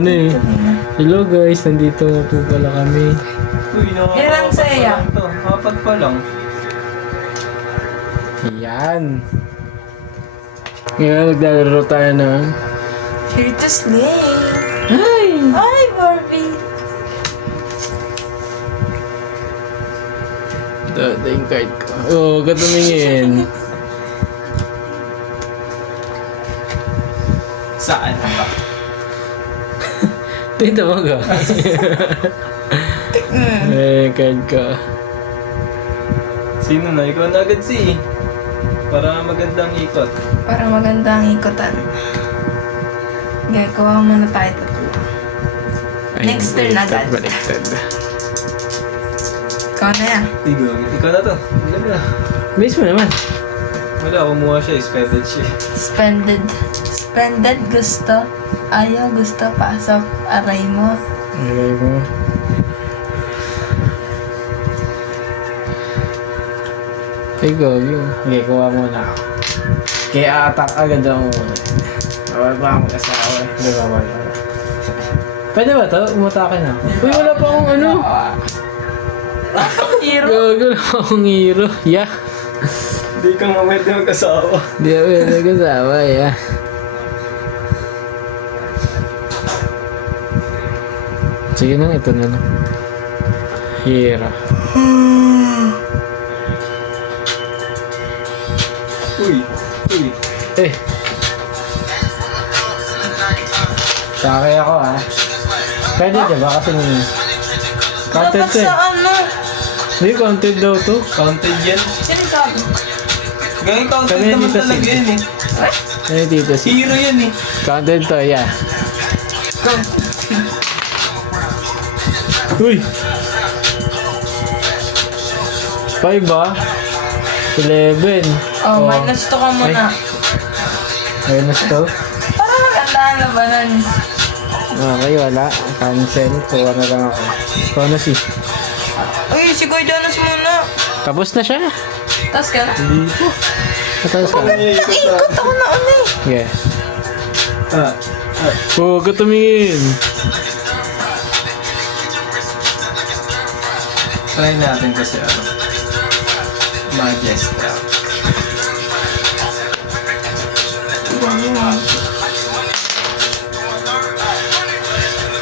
ano eh. Hello guys, nandito nga po pala kami. Uy, Ilan saya? Apat pa lang. Yan. Ngayon, maglalaro tayo ng... Here to slay. Ay! Hi, Barbie. Dada yung card ko. Oo, katumingin. Saan ba? Dito mo ka. Card ko. Sino na? Ikaw na agad si. Para magandang ikot. Para maganda ang ikotan. Gagawa muna tayo tatlo. Next turn agad. Baliktad. Ikaw na yan. Ikaw na to. Ilan na? Base mo naman. Wala, kumuha siya. Spended siya. Spended. Spended gusto. Ayaw gusto. Pasok. Aray mo. Okay mo. Ay, go. Okay, kuha muna ako. Kaya attack agad ako muna. Bawal pa akong asawa eh. Hindi ba wala? Pwede ba ito? Umatake na ako. Uy, wala pa akong ano. Hero. Gago na akong hero. Yeah. Hindi ka nga pwede mag-asawa. Hindi ako pwede kasama. Yeah. Sige na, ito na lang. Hero. Uy. Eh. Sakay ako ah. Pwede diba? Kasi may... Content Dapat eh. sa ano? Hindi, content daw to. Counted yan. Sino sabi? Gawin counted Sabi naman dito, talaga sige. yan eh. Ay, dito si... Hero yan eh. Content to, yeah. Uy! 5 ba? 11. Oh, minus to ka muna. Minus to. Para maganda ang labanan. Okay, wala. Cancel. Kuha na lang ako. Kuha na si... Uy, si Kuya Jonas muna. Tapos na siya. Tapos ka na. Hindi po. Tapos ka na. Naikot ako na ano eh. Yeah. Ah. Huwag ka tumingin. Try natin kasi ano. Majestra.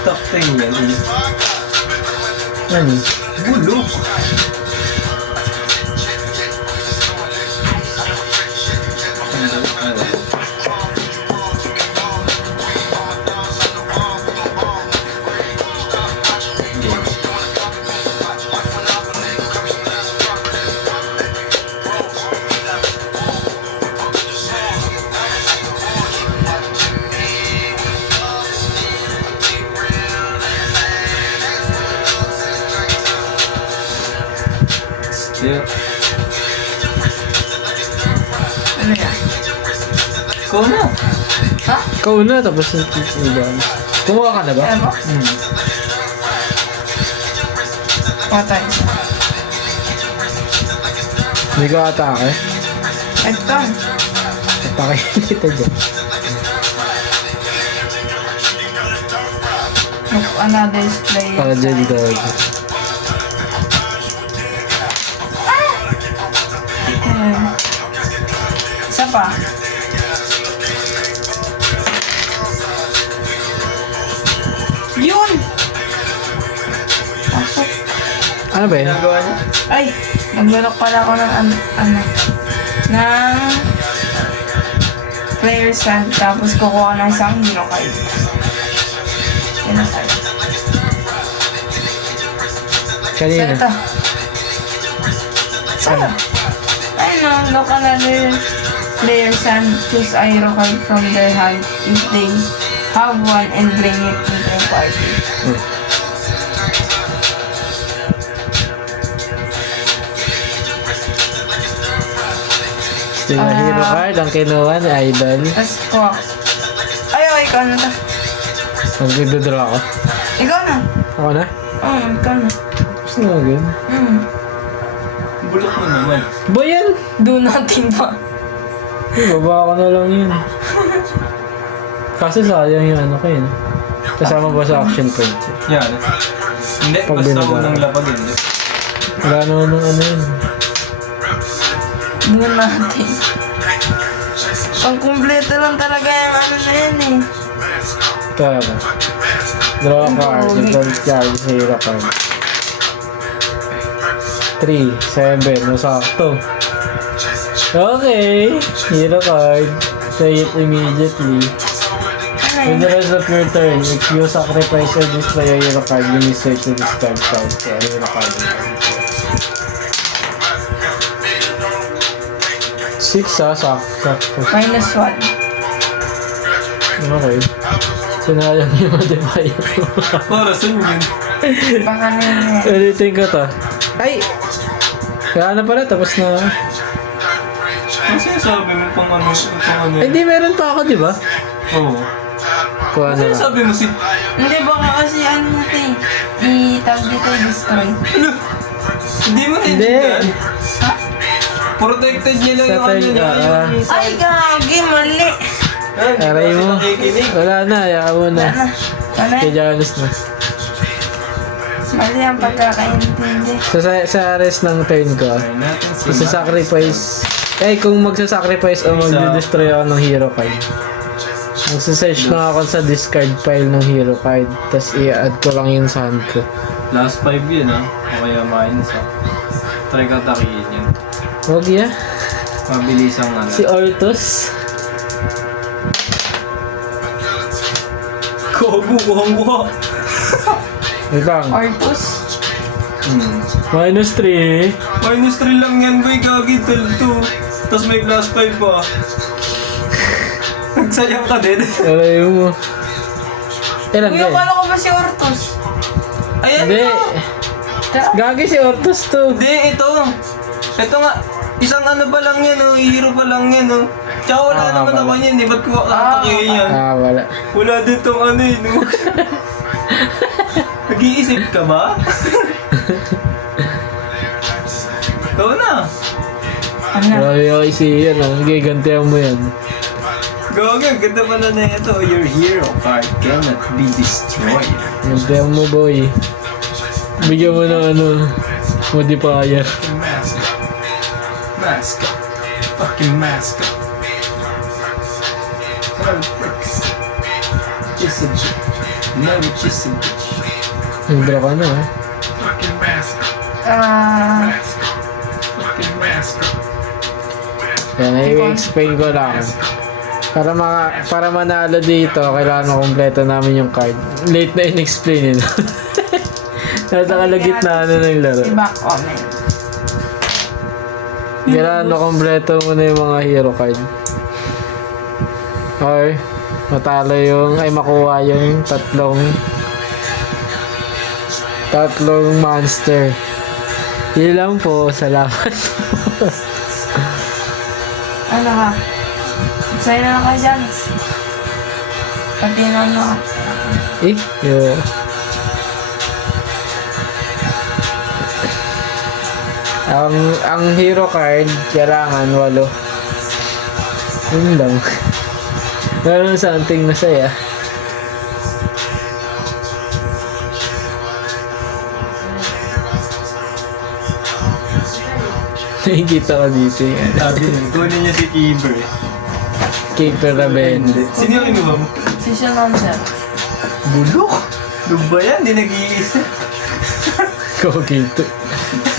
Top 10 yan eh. Ano? Bulok. Yeah. Ano yan? Ikaw na. Ha? Ikaw na, tapos yung kumuha ka na ba? Ano? Patay. Hindi ka atake. Ito. Atake kita dyan. Another display. Para dyan dog. Isa pa. Yun! Pasok. Ano ba yun? Ginagawa niya? Ay! Naglalok pala ako ng ng player sand tapos kukuha ng isang hero card. Yan ang card. Kanina. Saan ito? Saan? Ayun o, look another player sand choose a hero card from their hand if they have one and bring it to their party. Yung hero card, ang kinuha ni Idol. Tapos kuha. Ay, okay, ikaw na to. Magdidraw ako. Ikaw na. Ako na? Ikaw na. Tapos na agad. Bulok mo naman. Ba yan? Do nothing pa. Baba ko na lang yun. Kasi sayang yung ano ko yun. Kasama ba sa action point? Yan. Hindi, Pag basta binaba. unang lapag hindi. Wala naman ng ano yun. Doon natin. Pang kumpleto lang talaga yung ano na yan eh. Tara. Draw a card. Don't carry sa hero card. 3, 7. Masakto. Okay. Hero card. Say it immediately. Ano With yun? the rest of your turn, if you sacrifice or destroy a hero card, you may search the discard card. So, a hero card. 6 sakto. -1. Okay. Sinayang yung modifier. Para saan yun? Baka na yun eh. Ulitin ko to. Ay! Kaya na pala, tapos na. Ano sinasabi mo pang ano? Pang ano? Ay, hindi, meron pa ako, di ba? Oo. Kuha Ano na lang. sinasabi mo si... Hindi, baka kasi ano ito eh. I-tag dito i-destroy. Ano? Hindi mo Hindi. naintindihan? Ha? Protected niya lang Sa yung ano turn niya. ka, yung- Ay, gagi, mali. Aray mo. Wala na, hayaan mo na. Mali. Kay Janus na. Mali ang pagkakaintindi. Sa rest ng turn ko, Try natin si sacrifice. Kung magsasacrifice o magde-destroy ako ng hero card. Magsasearch na ako sa discard file ng hero card. Tapos i-add ko lang yun sa hand ko. Last 5 yun ha. O kaya minus ha. Try ka takiyin yun. Huwag ya. Mabilis ang ano. Si Ortus. Kuha. Wait lang. Ortus. -3. Minus 3 lang yan boy. Gagi 12 Tapos may plus 5 pa. Nagsayang ka din. Aray mo. Ilan Kuya, din? kala ko ba si Ortus? Ayan Hindi. Tara. Gagi si Ortus to. Hindi, ito. Ito nga. Isang ano pa lang yan oh. Hero pa lang yan oh. Tsaka wala Ah, naman wala. ako yan eh. Ba't ko katakihin yan? Wala. Wala din tong ano eh. No? Nag-iisip ka ba? Ikaw na. Ano? Grabe ako si gigantihan mo yan. Gawag ang ganda pala na ito. Your hero card cannot be destroyed. Gigantihan mo boy. Bigyan mo ng modifier. Mask. Mask. Fucking mask. Oh, bricks. Just a bitch. No, just a bitch. Nag-draw ka na ha. Fucking mask. Ah, Mask. Fucking mask. Yan, i-explain ko lang. Para manalo dito, kailangan makompleto namin yung card. Late na in-explain yun. Nasa kalagitnaan na ng laro. si back comment. Kailangan makompleto mo na yung mga hero card. Or, makuha yung tatlong monster. Yun lang po, salamat. Ano ka? Sa'yo na lang kayo dyan. Pati na ano ka. Yo. Ang hero card, kailangan 8. Yun lang. Meron something masaya. Nakikita ko dito yung Sabi niya, kunin niya si Kiber. Keeper Ravende. Sino yung inuha mo? Si Shanonza. Bulok? Lug ba yan? Di nag-iisa. Kokito.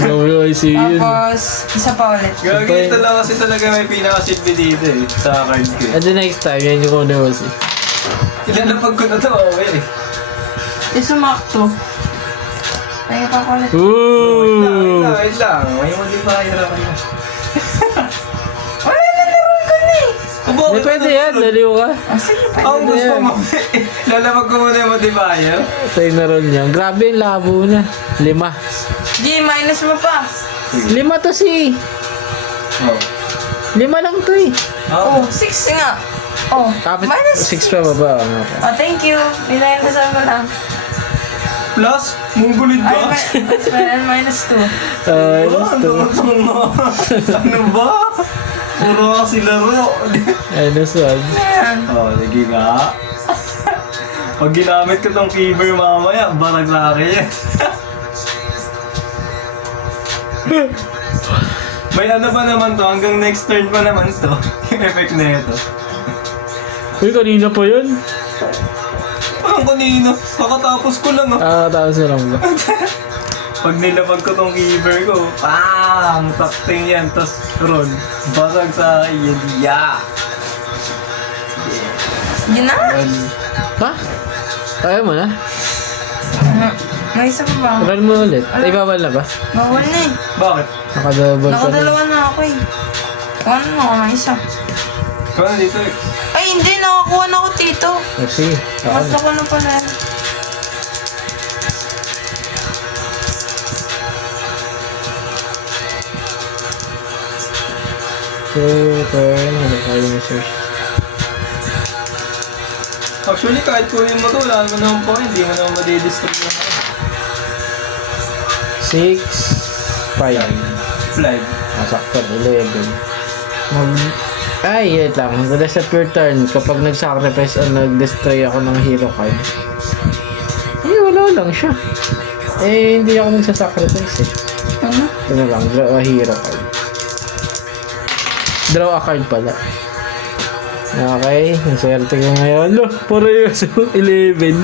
Gawin si yun. Tapos, isa pa ulit. Gagi, ito lang kasi talaga may pinakasilbi dito eh. Sa card ko eh. And the next time, yan yung kunin mo si. Ilalapag ko na to, okay eh. Isumakto. Ay, pa ko ulit. Ooh! Wait lang. May modifier ako na. Wala na naroon ko na eh. Hindi pwede yan, daliw ka. Sige, pwede. Ang gusto mo. Lalapag ko muna yung modifier. Tayo na ron yan. Grabe yung labo na. 5. G, minus mo pa. 5 to si. Oh. 5 lang to eh. Oh, 6 nga. Oh, Tapos minus 6 pa baba. Okay. Oh, thank you. Binayanasan mo lang. Plus, munggulit Ay, ba? minus 2. Ano ba? Puro kasi laro. Minus 1. Ayan. Oh, sige nga. Pag ginamit ko tong fever mamaya, barag laki yan. May ano pa naman to, hanggang next turn pa naman to. Yung effect na ito. Uy, kanina pa yun. Parang kanino, kakatapos ko lang ah. Tapos na lang ba? Pag nilapag ko tong fever ko, pang! Takting yan, tas roll. Basag sa akin yan, yeah! Yun na. Ha? Ayaw mo na? May isa pa ba? Roll mo ulit. Ay, bawal na ba? Bawal na eh. Bakit? Nakadouble ka na. Nakadalawa na ako eh. Ano mo ako ng isa? Ikaw na dito eh. Ay, hindi. Nakakuha na ako dito. Oh, sige. Ako Basta na. ko na pala. So, turn. Ano kayo yung search? Actually, kahit kunin mo to, wala naman naman po, hindi mo naman madidisturb na ako. 6, 5. Flag. Sakto, 11. Ay, wait lang. Reset your turn. Kapag nag-sacrifice o nag-destroy ako ng hero card. Eh, wala lang siya. Eh, hindi ako nagsasacrifice eh. Ano? Ito na lang, draw a hero card. Draw a card pala. Okay, ang swerte ko ngayon. Look, puro yung 11.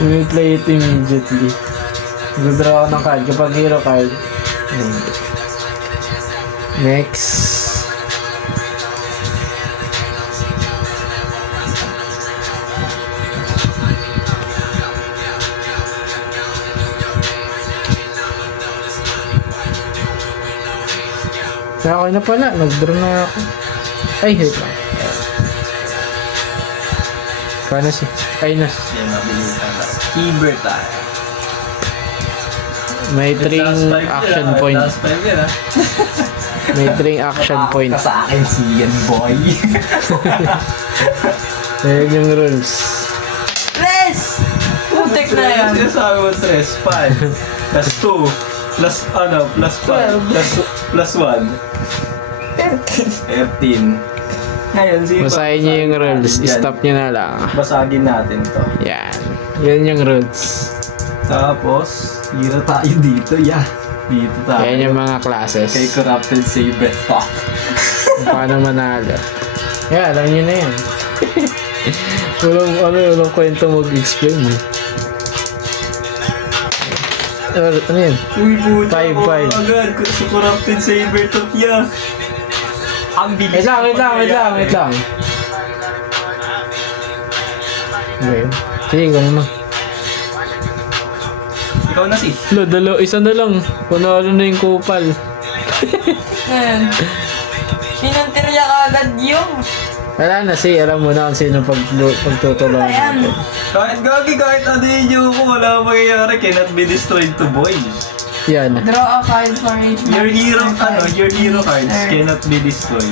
You may play it immediately. Draw ako ng card. Kapag hero card. Next. Okay na pala. Nag-draw na ako. Ay, wait lang. Paano si... Ay, na. Yan, nabilitan na. Fever tayo. May 3 action point. Last 5 yan ah. May 3 action point. Sa akin si Ian Boy. Ayan yung rules. Tres! Putek na yan. Sinasabi mo 3, 5, plus 2, plus ano, plus 5, plus 1. 13. Ngayon, si Basahin niyo yung rules. Stop niyo na lang. Basagin natin to. Yan. Yan yung rules. Tapos, hero tayo dito, yeah. Dito tayo. Yan yung mga classes. Kay Corrupted Saber Fuck. Paano manalo. Yeah, alam niyo na yan. walang kwento mag-explain eh. Ano yan? Uy, puto 5-5. agad. Sa Corrupted Saber Fuck, yeah. Ang bilis. Wait lang. Okay. Sige, ikaw naman. Ikaw na si. Isa na lang. Panalo na yung kupal. Ngayon. Pinantirya ka agad yung. Wala na, alam mo na kung sino pagtutulong Ayan. natin. Kahit ano yung joke ko, wala mangyayari. Cannot be destroyed to boys. Yan. Draw a card for each Your hero, monster your hero cards Sir. cannot be destroyed.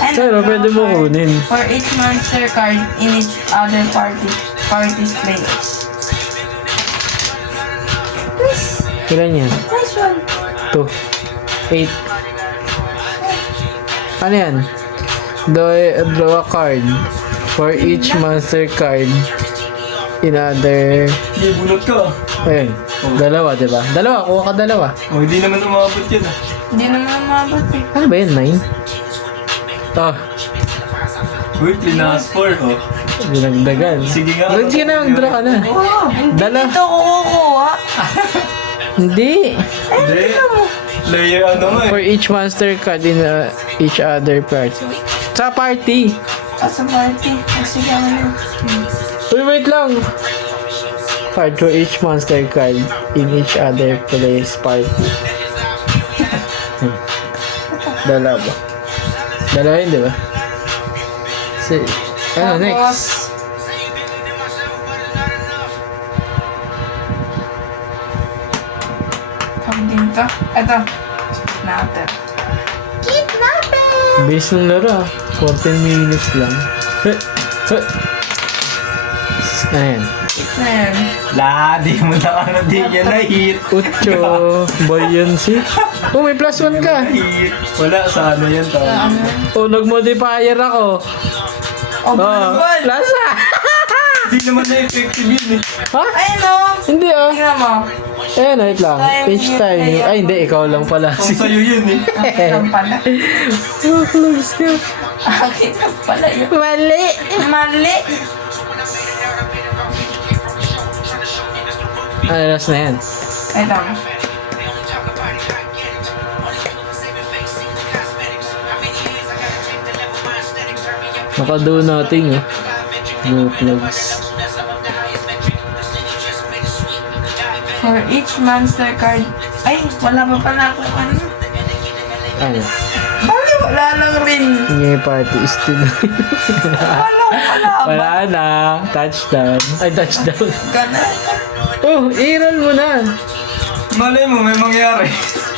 And Pero draw pwede a mo card kunin. for each monster card in each other party's players. Ilan yan? Nice one. 2. 8. Ano yan? Draw a card for each monster card in other... Hindi, bunot ka. Ayun. Dalawa, diba? Kuha ka dalawa. Oh, hindi naman umabot yan ah. Hindi naman umabot eh. Ano ba yun? 9? Oh, Uy, tinaas 4 oh. dinagdagan. Sige nga. Sige na, mag-draw ka na. Wow, hindi Dala. dito ko kukuha. Hindi. Hindi. Layer ano mo For eh. each monster card in each other parts. Sa party. Sa party. Kasi kami Uy, wait lang. Card for each monster card in each other player's party. Dalawa. Dalawa yun, di ba? Next. Pag dito. Ito. Kidnapper. Kidnapper! Base ng laro 14 minutes lang. Ayan. Ayan. Di mo na ano din yan na hit. Ucho. Boy yun si. Oh, may plus 1 ka. Hit. Wala sa ano yan tawag. Ano? Oh, nag-modifier ako. Oh, Oh, ball. lasa! Hindi naman na-effective yun eh. Ha? Ayun o. Hindi ah. Tingnan mo. Ayan, wait lang. Each time. Ay, hindi. Ikaw lang pala. Kung sa'yo yun eh. Akin lang pala. Oh, close ka. Akin lang pala yun. Mali! Mali. Ano, last na yan? Wait lang. Naka-do nothing oh. No plugs. For each monster card. Ay, wala pa pala ako ano. Ano? Bali, wala lang rin. Ngay party still. Wala ba? Wala na. Touchdown. Ay, touchdown. Ganun. Oh, i-roll mo na. Malay mo, may mangyari.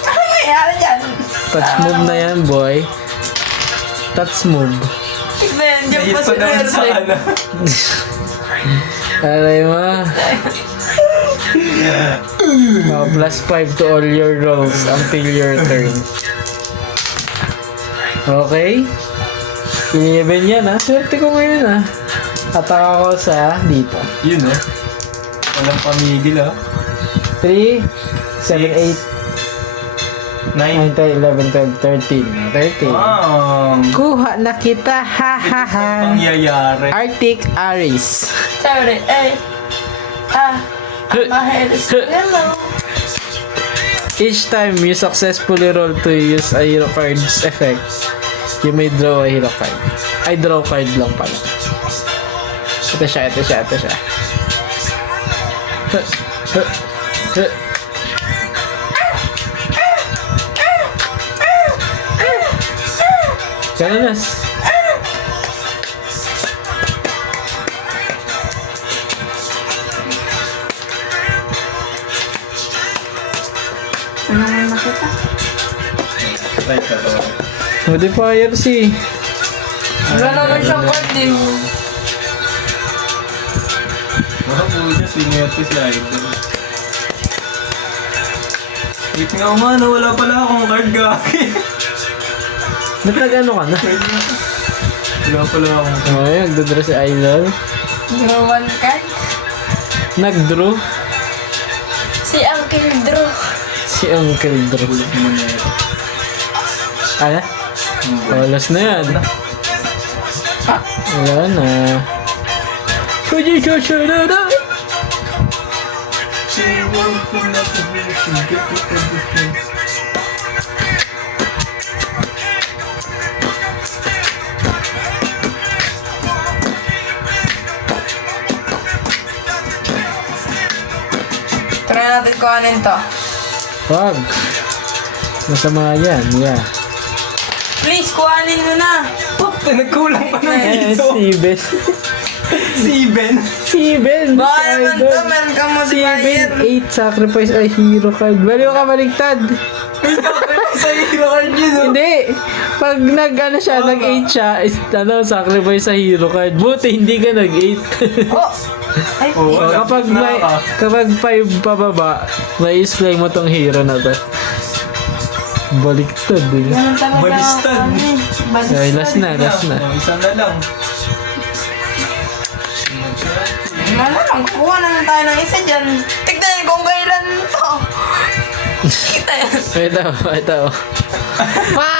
Ano nangyayari dyan? Touch move na yan, boy. Touch move. Tignan, yung Nahit pa pa naman sa si ano. Aray mo. Oh, +5 to all your rolls until your turn. Okay? 11 yan ha. Swerte ko ngayon ha. Attack ako sa dito. Yun oh. Walang pamigil ah. 3, 7, 8, 9, 10, 11, 12, 13. 13. Wow. Kuha na kita. Ha ha ha. Pangyayari. Arctic Aries. Sorry, eh. Mahelis. Hello. Each time you successfully roll to use a hero card's effect, you may draw a hero card. Ay, draw card lang pala. Ito siya. Gananas. Ano nga nakita? Right na to. Modifier si. Wala naman siyang card eh. Baka po dyan, sinuwerte si Idol. Wait nga nga, wala pala akong card gagi. Ba't nag-ano ka na? Wait nga. Wala pala akong card. Oh, nagdodraw si Idol. Draw one card. Nagdraw. Si Uncle Drew. Si Uncle Drew. Bulok mo na ito. Ano? Olas na yan. Wala na. Kuji shoshodada. Try natin kuhanin to. Wag. Masama yan. Yeah. Please, kuhanin mo na. Puta, nagkulang pa ng Eh, dito. si Ben. Si Ben. Si Ben. Baka si naman Idol. to, meron kang Si modifier. Ben, 8 sacrifice a hero card. Baliw ka baliktad. Sa hero card yun oh. Hindi. Pag nag-ano siya, nag-8 siya, is, sacrifice sa hero card. Buti hindi ka nag-8. Oh! Ay, Oh, O, wala. kapag Na may, ka. kapag 5 pababa, may isplay mo tong hero na to. Baliktad eh. ganun talaga. Balistad. Ano eh, balistad. Ay, last na. Oh, isa na lang. Ano lang, kukuha naman tayo ng isa dyan. Tignan kung kailan to. Kita yan. Ito. Pa!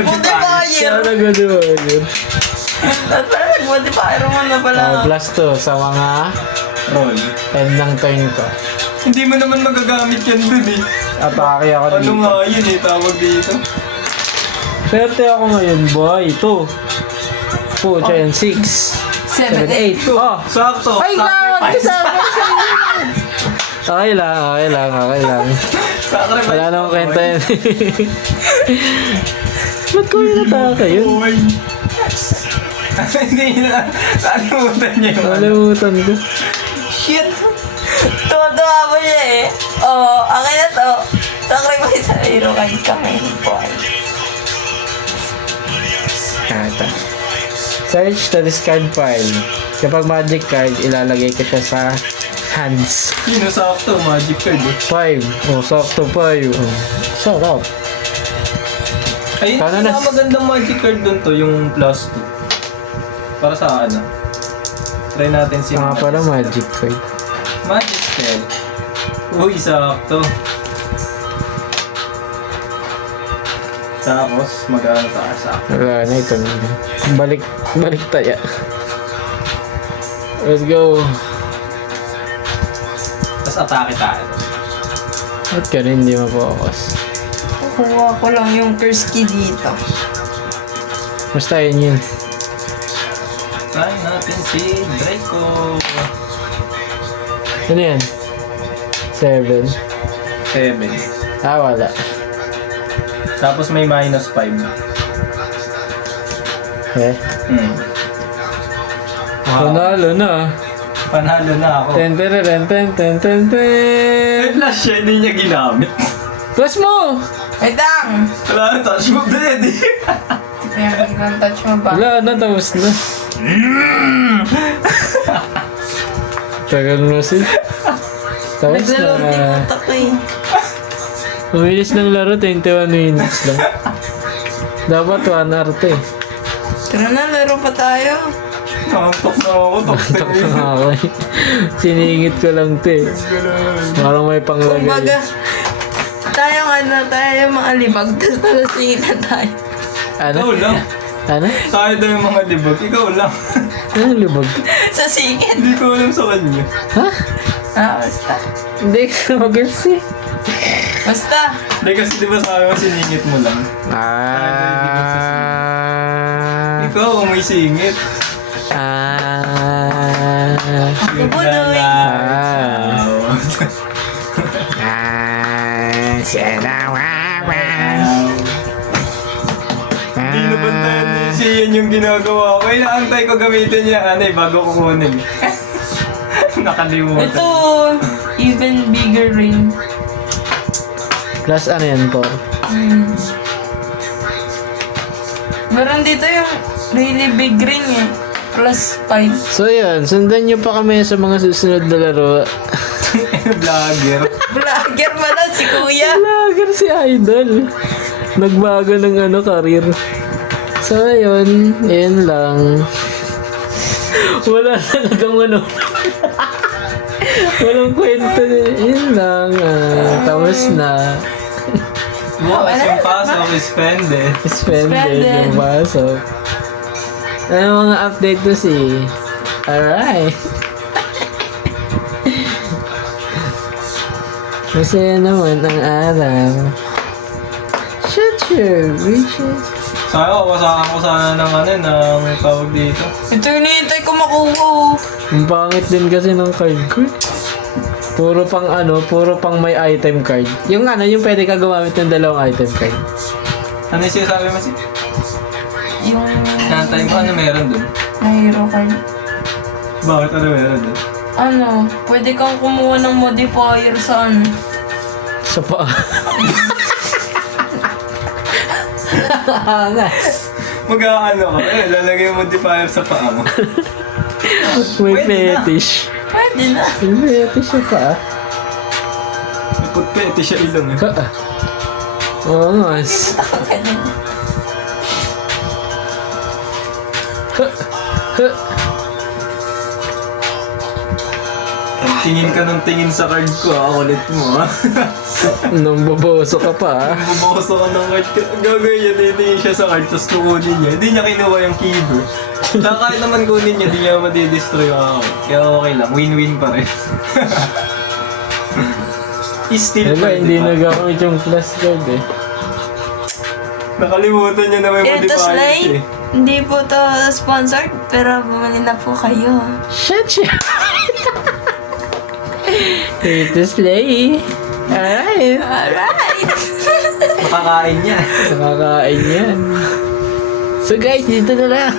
Modifier. Sana gano'n yun. Tapos pala nag-modifier mo na pala. Plus 2 sa mga Roll. end ng turn ko. Hindi mo naman magagamit yan dun eh. Atake ako Ano dito. nga yun eh, tawag dito. Swerte ako ngayon, boy. 2. Pucha yan. 6. 7, 8. Oh! Sakto. Ay, lawag ka sa akin. Sacrifice. Okay lang. Sacrifice. Wala namang kwenta yan. Ba't ko yung atake yun? Boy. Hindi na. Nakalimutan niya yung ano. Nakalimutan ko. Shit. Tuwa-tuwa mo siya eh. Oo, akin na to. Sacrifice sa hero card kami. Boy. Ito. Search the discard file. Kapag magic card, ilalagay ko siya sa hands. Yun, sakto. Magic card eh. 5. Oh, sakto 5. Oh. Sarap. Ayun, Sana magandang magic card dun to, yung +2. Para sa ano? Try natin si Mga pala magic card. Magic Spell. Uy, sakto. Tapos, mag-ano tayo sa Wala na ito na. Balik tayo. Let's go. Tapos atake tayo. At ka rin hindi ma-focus. Kukuha ko lang yung curse key dito. Basta yun yun. Try natin si Draco. Ano yan? 7. 7. Wala. Tapos may minus 5. Eh. Wow. Panalo na. Panalo na ako. Ten. May flash siya, hindi niya ginamit. Plus mo! Wait lang! Wala na, touch mo din. Kaya biglang touch mo ba? Wala na, tapos na. Tagal mo si. Tapos Naglalaro din na. yung utak ko eh. Umilis ng laro, 21 minutes lang. Dapat 1 hour to eh. Tara na, laro pa tayo. Nantok na ako, Tok na ako eh. Siningit ko lang to eh. Parang may panglagay. Kumbaga, tayo yung mga libag, tapos talasingitan tayo. Ano? Ikaw lang. Ano? Tayo daw yung mga libag. Ikaw lang. Ano libag? Sa singit. Hindi ko alam sa kanya. Ha? Basta. Hindi ko mag-guess eh. Basta. Hindi kasi di ba sabi mo siningit mo lang. Ikaw kung may singit. Bubudoy. Hindi nabantayan niya siya yan yung ginagawa ko. Inaantay ko gamitin niya bago ko kunin. Nakalimutan. Ito, even bigger ring. Plus ano yan po? Meron dito yung really big ring eh. Plus 5. So yun, sundan nyo pa kami sa mga susunod na laro. Vlogger. Vlogger pala si kuya. Vlogger si Idol. Nagbago ng career. So ayun, yun lang. Wala talagang walang kwento. Yun lang. Tapos na. Bukas yung pasok, spended. Spended yung pasok. Ano mga update to si? Alright. Masaya naman ang araw. Shut your bitches. Sa'yo, kawasakan ko sana ng tawag dito. Ito yung hinihintay ko makuha. Ang pangit din kasi ng card ko. Puro pang may item card. Yung yung pwede ka gumamit ng dalawang item card. Ano yung sinasabi mo si? Yung Nantay mo, ano meron dun? na hero card. Bakit ano meron dun? Pwede kang kumuha ng modifier sa Sa paa. Mag-aano ka, lalagay mo modifier sa paa mo. May Pwede na. fetish. Pwede na. May fetish sa paa. Putpete siya ilong eh. Oo nga. Tingin ka ng tingin sa card ko kulit mo Nung boboso ka pa Buboso ka ng card ko. Gagawin niya, titingin siya sa card, tapos kukunin niya. Hindi niya kinuha yung keyboard. Saka kahit naman kunin niya, hindi niya madidestroy yung account. Kaya okay lang, win-win pa rin. Still Wala, pwede hindi pa. nag-account yung plus card eh. Nakalimutan niya na may Ito modifiers Slay, eh. hindi po to sponsored, pero bumali na po kayo. Shut your... Ito Slay. Alright. Alright! Makakain niya. Nakakain yan. So guys, dito na lang.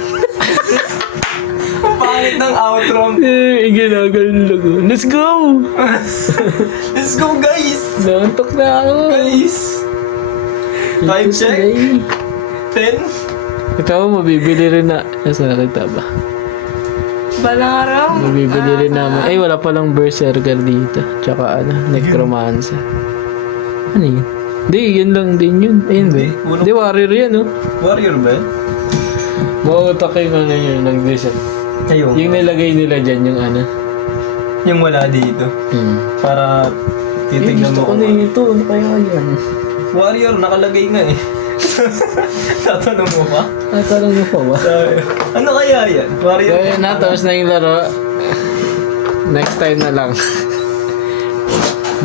Ang pangit ng outro. Ginagalan lang. Let's go! Let's go guys! Nantok na ako. Guys! Time Ito check. Slay. 10. Ikaw, mabibili rin na. Nasa nakita ba? Balang araw. Mabibili rin naman. Ay, wala palang berserker dito. Tsaka necromancer. Ano yun? Hindi, yun lang din yun. Ayun ba? Hindi, Hindi, warrior yan, oh. Warrior ba? Mautak yung ano yun, nag-design. Ayun. Yung nilagay nila dyan, yung ano. Yung wala dito. Para titignan gusto mo ko kung na ito, ano kaya yan? Warrior, nakalagay nga eh. Tatanong mo pa? Tatanong mo pa ba? Ano kaya yan? Warrior. So yun na, tapos na yung laro. Next time na lang.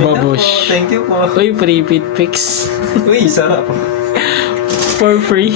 Babush. Thank you po. Uy, free pit pics. Uy, sarap. For free.